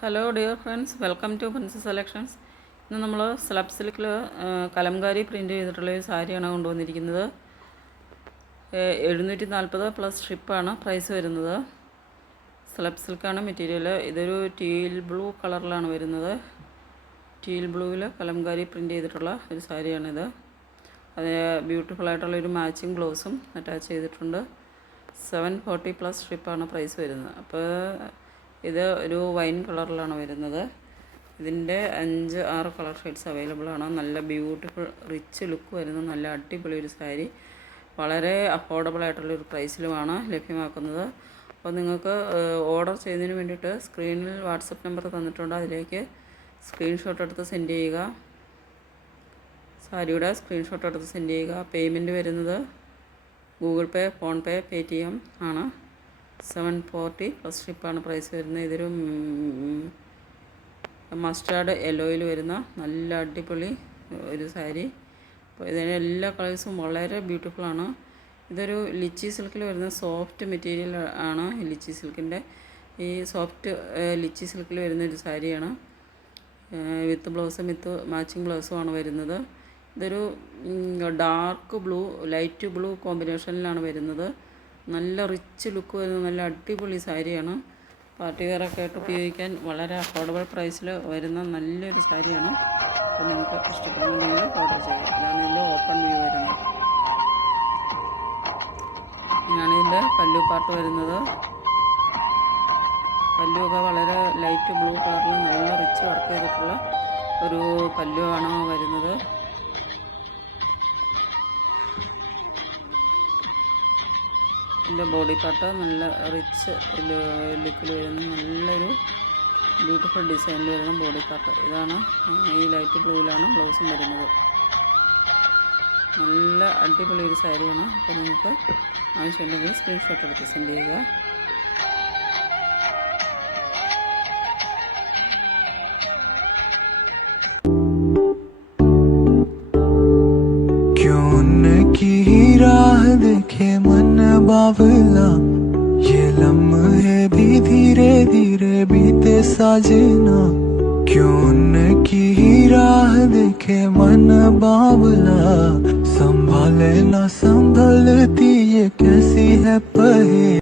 Hello dear friends welcome to princess selections ഇന്ന് നമ്മൾ slub സിൽക്കിൽ കലംകാരി പ്രിന്റ് ചെയ്തിട്ടുള്ള ഒരു സാരിയാണ് കൊണ്ടുവന്നിരിക്കുന്നത്. എഴുന്നൂറ്റി നാൽപ്പത് പ്ലസ് ഷിപ്പാണ് പ്രൈസ് വരുന്നത്. സ്ലബ് സിൽക്കാണ് മെറ്റീരിയൽ ഇതൊരു ടീൽ ബ്ലൂ കളറിലാണ് വരുന്നത്. ടീൽ ബ്ലൂവിൽ കലംകാരി പ്രിന്റ് ചെയ്തിട്ടുള്ള ഒരു സാരിയാണിത്. അത് ബ്യൂട്ടിഫുൾ ആയിട്ടുള്ള ഒരു മാച്ചിങ് ബ്ലൗസും അറ്റാച്ച് ചെയ്തിട്ടുണ്ട്. സെവൻ ഫോർട്ടി പ്ലസ് ഷിപ്പാണ് പ്രൈസ് വരുന്നത്. അപ്പോൾ ഇത് ഒരു വൈൻ കളറിലാണ് വരുന്നത്. ഇതിന്റെ അഞ്ച് ആറ് കളർ ഷെയ്ഡ്സ് അവൈലബിൾ ആണ്. നല്ല ബ്യൂട്ടിഫുൾ റിച്ച് ലുക്ക് വരുന്ന നല്ല അടിപൊളി ഒരു സാരി. വളരെ അഫോർഡബിൾ ആയിട്ടുള്ള ഒരു പ്രൈസിലുമാണ് ലഭ്യമാക്കുന്നത്. അപ്പോൾ നിങ്ങൾക്ക് ഓർഡർ ചെയ്യുന്നതിന് വേണ്ടിയിട്ട് സ്ക്രീനിൽ വാട്സപ്പ് നമ്പർ തന്നിട്ടുണ്ട്. അതിലേക്ക് സ്ക്രീൻഷോട്ട് എടുത്ത് സെൻഡ് ചെയ്യുക. സാരിയുടെ സ്ക്രീൻഷോട്ട് എടുത്ത് സെൻഡ് ചെയ്യുക. പേയ്മെന്റ് വരുന്നത് Google pay phone pay Paytm ആണ്. സെവൻ ഫോർട്ടി ഫസ്റ്റ് ഷിപ്പാണ് പ്രൈസ് വരുന്നത്. ഇതൊരു മസ്റ്റാർഡ് യെല്ലോയിൽ വരുന്ന നല്ല അടിപൊളി ഒരു സാരി. അപ്പോൾ ഇതിന് എല്ലാ കളേഴ്സും വളരെ ബ്യൂട്ടിഫുള്ളാണ് ഇതൊരു ലിച്ചി സിൽക്കിൽ വരുന്ന സോഫ്റ്റ് മെറ്റീരിയൽ ആണ് ലിച്ചി സിൽക്കിന്റെ. ഈ സോഫ്റ്റ് ലിച്ചി സിൽക്കിൽ വരുന്ന ഒരു സാരിയാണ്. വിത്ത് ബ്ലൗസും വിത്ത് മാച്ചിങ് ബ്ലൗസും ആണ് വരുന്നത്. ഇതൊരു ഡാർക്ക് ബ്ലൂ ലൈറ്റ് ബ്ലൂ കോമ്പിനേഷനിലാണ് വരുന്നത്. നല്ല റിച്ച് ലുക്ക് വരുന്ന നല്ല അടിപൊളി സാരിയാണ്. പാർട്ടി വെയറൊക്കെ ആയിട്ട് ഉപയോഗിക്കാൻ വളരെ അഫോർഡബിൾ പ്രൈസിൽ വരുന്ന നല്ലൊരു സാരിയാണ്. അപ്പോൾ നിങ്ങൾക്ക് ഇഷ്ടപ്പെടുന്നുണ്ടെങ്കിൽ ഓർഡർ ചെയ്യുക. ഇതാണ് ഇതിന്റെ ഓപ്പൺ വ്യൂ വരുന്നത്. ഇതാണ് ഇതിന്റെ പല്ലു പാർട്ട് വരുന്നത്. പല്ലുവൊക്കെ വളരെ ലൈറ്റ് ബ്ലൂ കളറിൽ നല്ല റിച്ച് വർക്ക് ചെയ്തിട്ടുള്ള ഒരു പല്ലുവാണ് വരുന്നത്. ബോഡി പാർട്ട് നല്ല റിച്ച് ലുക്കിൽ വരുന്ന നല്ലൊരു ബ്യൂട്ടിഫുൾ ഡിസൈനിൽ വരുന്ന ബോഡി പാർട്ട് ഇതാണ് ഈ ലൈറ്റ് ബ്ലൂവിലാണ് ബ്ലൗസും വരുന്നത്. നല്ല അടിപൊളി ഒരു സാരിയാണ്. അപ്പോൾ നിങ്ങൾക്ക് ആവശ്യമുണ്ടെങ്കിൽ സ്ക്രീൻഷോട്ട് എടുത്ത് സെൻഡ് ചെയ്യുക. बावला, ये लम्हे भी धीरे धीरे बीते साजना। क्यों न की राह देखे मन बावला? संभाले ना संभलती ये कैसी है पहे